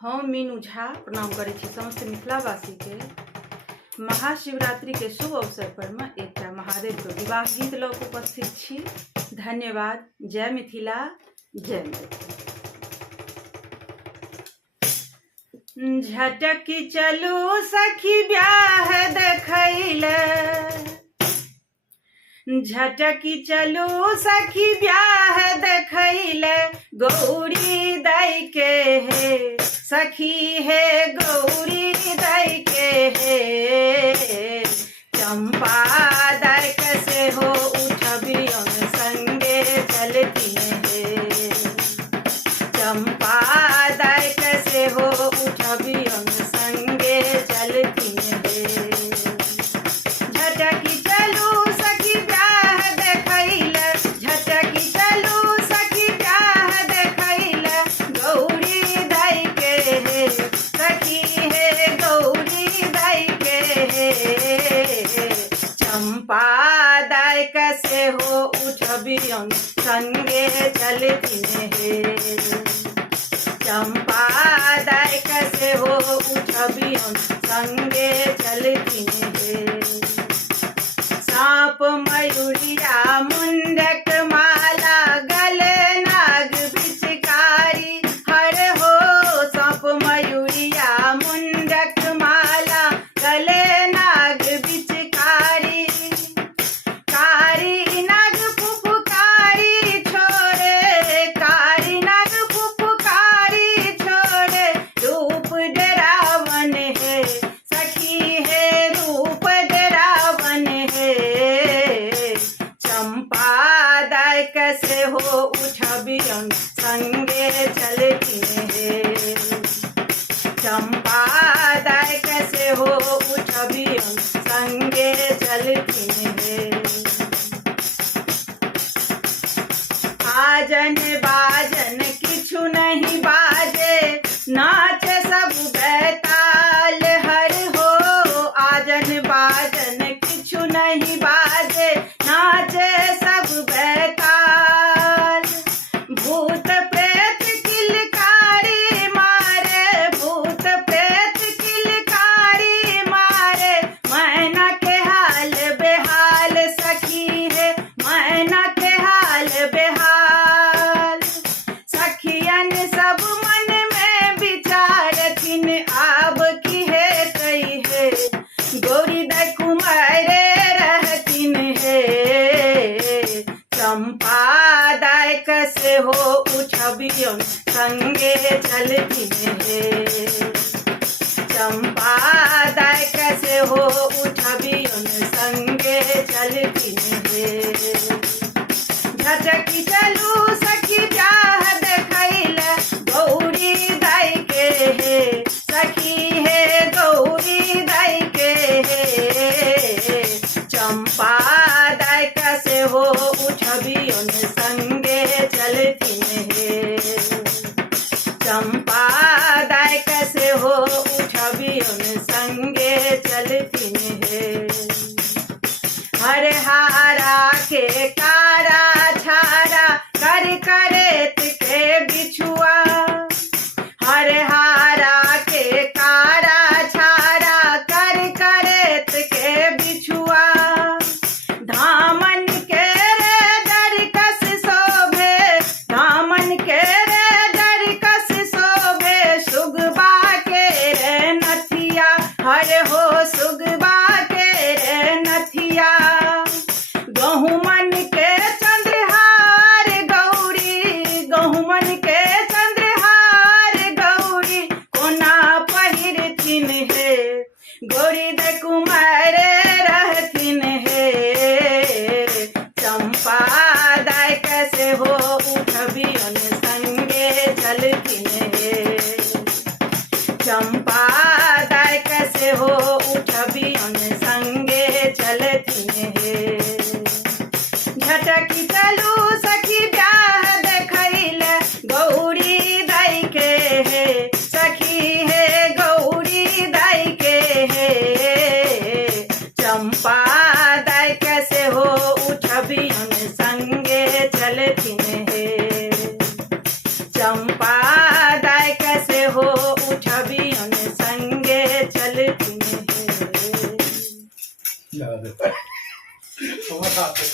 हम मीनू झा प्रणाम करै छी समस्त मिथिलावासी के। महाशिवरात्रि के शुभ अवसर पर में एक महादेव के विवाह गीत लऽ कऽ उपस्थित छी। धन्यवाद। जय मिथिला, जय मैथिली। झटकी चलू सखी ब्याह देखैले, झटकी चलू सखी ब्याह देखैले, गौरी दै के हे सखी हे गौरी दै के हे। चंपा दै के से हो उठबियन संगे चलतिन हे, चंपा दै के से हो उठबियन संगे चलतिन हे। झटकी चलू सखी ब्याह देखैले, झटकी चलू सखी ब्याह देखैले, गौरी दै के हे सखी हे गौरी दै के हे। चंपा दै के से हो उठबियन संगे चलतिन हे, चंपा दै के से हो उठबियन संगे चलतिन हे। सांप मयूरिया मुंडक माला गले नाग बिचकारी, हर हो सांप मयूरिया मुंडक माला गले नाग बिचकारी। कारी नाग फुफकारी छोड़े, कारी नाग फुफकारी छोड़े, रूप डरावन है सखी है रूप डरावन है। चंपा दै के से हो उठबियन संगे चलतिन हे, चंपा दै के से हो उठबियन संगे चलतिन हे। आजन बाजन किछु नहीं बाजे, नाच सब बैताल हर हो। आजन बाजन किछु नहीं बाजे, नाचे सब बैताल। भूत प्रेत किलकारी मारे, भूत प्रेत किलकारी मारे, मैना के हाल बेहाल सखी है मैना के हाल बेहाल। सखियन सब मन में विचारथिन आब की है कई है, गौरी दै कुमारे रहतिन हे। चंपा दै के से हो उठबियन संगे चलतिन हे, चंपा दै के से हो उठबियन संगे चलतिन हे। झटकी चलू सखी ब्याह देखैले, गौरी दै के हे सखी हे गौरी दै के हे। चंपा दै के से हो उठबियन संगे चलतिन हे, चंपा दै के से हो उठबियन संगे चलतिन हे। हरहारा के कारा छारा कर करेत के बिछुआ, हरहारा के कारा छारा कर करेत के बिछुआ। धामन के रे डरकस शोभे, धामन के रे डरकस शोभे, सुगबा के रे नथिया हर हो सुगबा के रे नथिया। गहुमन के चंद्रहार गौरी, गहुमन के चंद्रहार गौरी, कोना पहिरथिन हे गौरी दै कुमारे रहथिन हे। चंपा दै के से हो उठबियन संगे चलतिन हे, चंपा दै के से हो उठबियन संगे चलतिन हे। झटकी चलू सखी ब्याह देखैले, गौरी दै के हे सखी हे गौरी दै के हे। चंपा दै के से हो उठबियन संगे चलतिन हे, चंपा আমার হাতে